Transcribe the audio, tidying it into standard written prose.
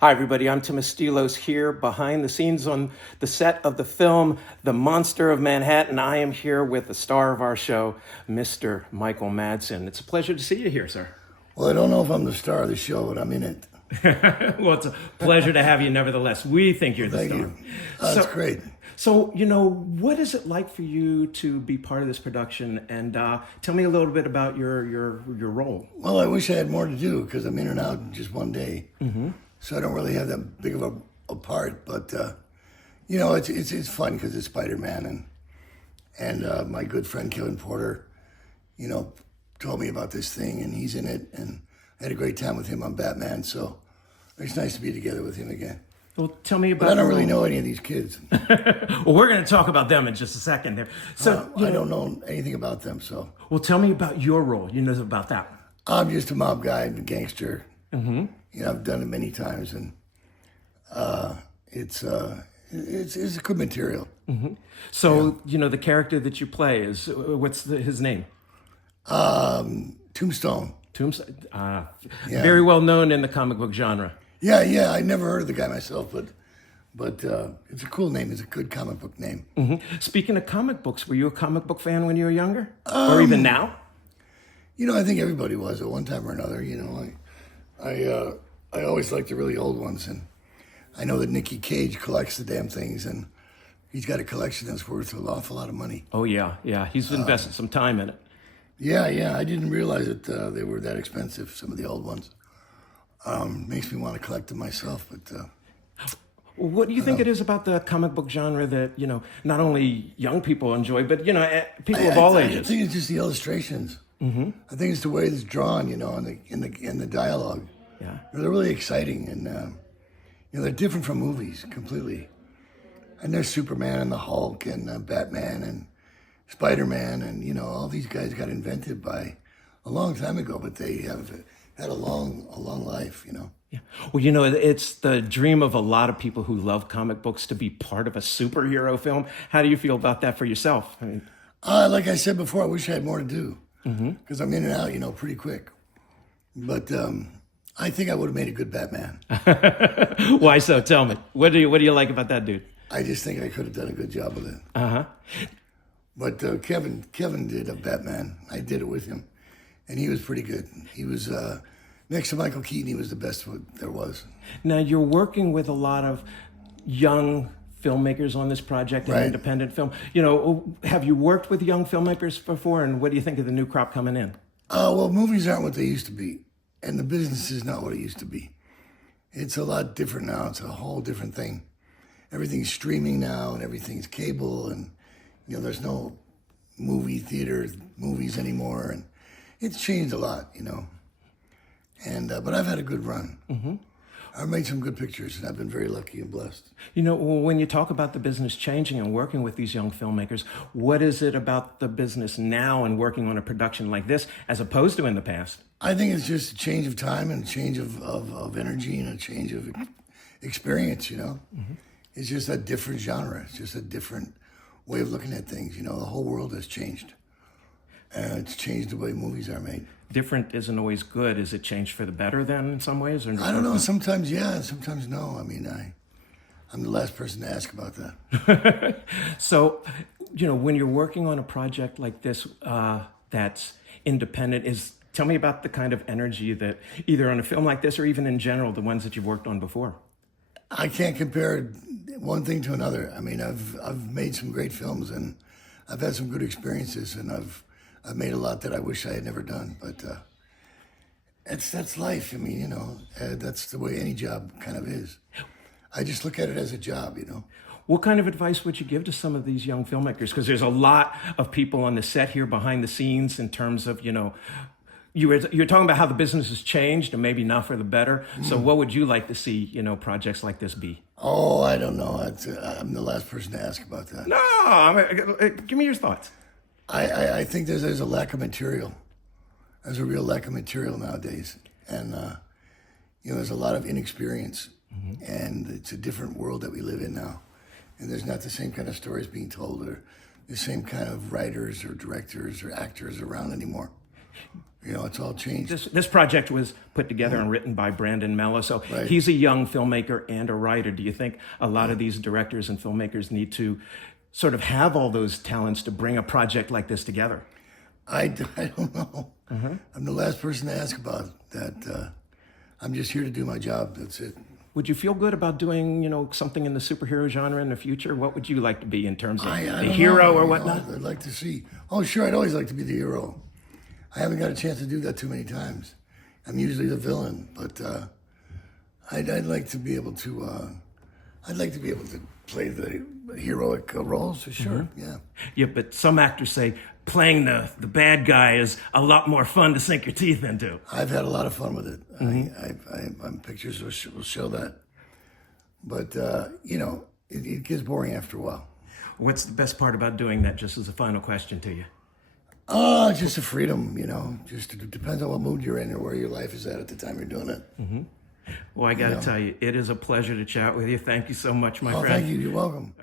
Hi, everybody. I'm Tim Estiloz here behind the scenes on the set of the film The Monster of Manhattan. I am here with the star of our show, Mr. MICHAEL Madsen. It's a pleasure to see you here, sir. Well, I don't know if I'm the star of the show, but I'm in it. Well, it's a pleasure to have you nevertheless. We think you're the Thank star. you. That's great. So, what is it like for you to be part of this production? And tell me a little bit about your role. Well, I wish I had more to do because I'm in and out in just one day. Mm-hmm. So I don't really have that big of a part. But, it's fun because it's Spider-Man. And my good friend Kevin Porter, told me about this thing and he's in it. And I had a great time with him on Batman. So it's nice to be together with him again. Well, tell me about. But I don't really know any of these kids. Well, we're going to talk about them in just a second there. So I don't know anything about them. So. Well, tell me about your role. You know about that. I'm just a mob guy and a gangster. Mm-hmm. I've done it many times, and it's good material. Mm-hmm. So the character that you play is what's his name? Tombstone. Tombstone. Very well known in the comic book genre. Yeah. I never heard of the guy myself, but it's a cool name. It's a good comic book name. Mm-hmm. Speaking of comic books, were you a comic book fan when you were younger, or even now? I think everybody was at one time or another. I always liked the really old ones, and I know that Nicky Cage collects the damn things, and he's got a collection that's worth an awful lot of money. Oh yeah. He's invested some time in it. Yeah. I didn't realize that they were that expensive. Some of the old ones. Makes me want to collect them myself, but. What do you think it is about the comic book genre that not only young people enjoy, but people of all ages? I think it's just the illustrations. Mm-hmm. I think it's the way it's drawn, in the dialogue. Yeah, they're really exciting, and they're different from movies completely. And there's Superman and the Hulk and Batman and Spider-Man, and all these guys got invented by a long time ago, but they have had a long life. Yeah. Well, it's the dream of a lot of people who love comic books to be part of a superhero film. How do you feel about that for yourself? I mean, like I said before, I wish I had more to do because mm-hmm. I'm in and out, pretty quick. But I think I would have made a good Batman. Why so? Tell me. What do you like about that dude? I just think I could have done a good job with it. Uh-huh. But Kevin did a Batman. I did it with him, and he was pretty good. He was next to Michael Keaton. He was the best there was. Now you're working with a lot of young filmmakers on this project, an independent film. Have you worked with young filmmakers before, and what do you think of the new crop coming in? Well, movies aren't what they used to be, and the business is not what it used to be. It's a lot different now. It's a whole different thing. Everything's streaming now, and everything's cable, and there's no movie theater movies anymore, and it's changed a lot, And but I've had a good run. Mm-hmm. I've made some good pictures, and I've been very lucky and blessed. When you talk about the business changing and working with these young filmmakers, what is it about the business now and working on a production like this as opposed to in the past? I think it's just a change of time and a change of energy and a change of experience, Mm-hmm. It's just a different genre. It's just a different way of looking at things. The whole world has changed. It's changed the way movies are made. Different isn't always good. Is it changed for the better then in some ways? Or I don't know. Sometimes yeah, sometimes no. I mean, I'm the last person to ask about that. So, when you're working on a project like this that's independent, tell me about the kind of energy that either on a film like this or even in general, the ones that you've worked on before. I can't compare one thing to another. I mean, I've made some great films and I've had some good experiences, and I've made a lot that I wish I had never done. But that's life. I mean, that's the way any job kind of is. I just look at it as a job, What kind of advice would you give to some of these young filmmakers? Because there's a lot of people on the set here behind the scenes in terms of, you're talking about how the business has changed and maybe not for the better. So what would you like to see, projects like this be? Oh, I don't know. I'm the last person to ask about that. No, give me your thoughts. I think there's a lack of material. There's a real lack of material nowadays. And, there's a lot of inexperience. Mm-hmm. And it's a different world that we live in now. And there's not the same kind of stories being told or the same kind of writers or directors or actors around anymore. It's all changed. This project was put together and written by Brandon Mello. So Right. he's a young filmmaker and a writer. Do you think a lot of these directors and filmmakers need to sort of have all those talents to bring a project like this together? I don't know. I'm the last person to ask about that. I'm just here to do my job. That's it. Would you feel good about doing, something in the superhero genre in the future? What would you like to be in terms of I the don't hero know, or whatnot? I'd like to see. Oh, sure. I'd always like to be the hero. I haven't got a chance to do that too many times. I'm usually the villain, but I'd like to be able to. I'd like to be able to play the heroic roles for sure. Yeah. Yeah, but some actors say playing the bad guy is a lot more fun to sink your teeth into. I've had a lot of fun with it. My pictures will show that. But it gets boring after a while. What's the best part about doing that? Just as a final question to you. Just the freedom, Just it depends on what mood you're in or where your life is at the time you're doing it. Well, I got to tell you, it is a pleasure to chat with you. Thank you so much, my friend. Thank you. You're welcome.